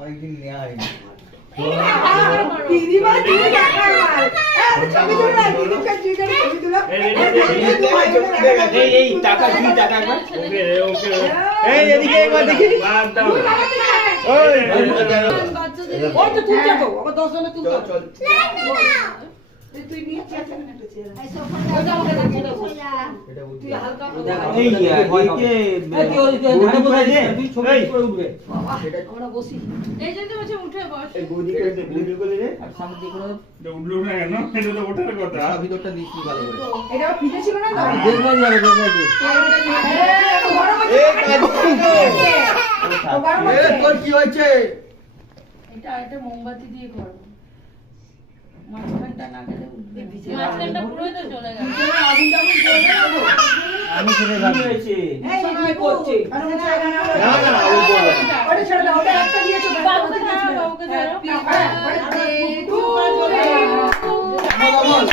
অনেকদিন নেওয়া হয়নি। দিদিমা তুমি টাকা ছবি তুলো না, দিদিকে ছবি তুলো। এই টাকা কি টাকা একবার এই এদিকে একবার দেখি ওই ওই তো তুই যাও আবার 10 জনে তুই চল চল তুই নিয়ে চেয়ারটা একটা চেয়ার এই সোফাটা এটা তুই হালকা এই ভয়কে ধারে বসাই দে তুই ছবি করে উঠবে আমরা বসি এই যে তো বসে উঠে বস এই গদি করে দে গদি করে দে আর সামনে দিকে করে উঠলো না কেন? এটা তো ওঠার কথা। ভিতরটা দিস কি ভালো করে এটা ফিতে ছিল না তো দেখবে যাবে তোর কি হয়েছে এটা এটা মোমবাতি দিয়ে করব মাঝখানটা না গেলে উঠবে মাঝখানটা পুরোই তো চলে গেল আগুনটা আমি জ্বলবে না তো আমি ছেড়ে দাও হয়েছে এই কি করছে না না ও বল ওটা ছেড়ে দাও ওটা একটা দিয়েছো বাবুকে ধরো বাবুকে ধরো তুই বল বল বল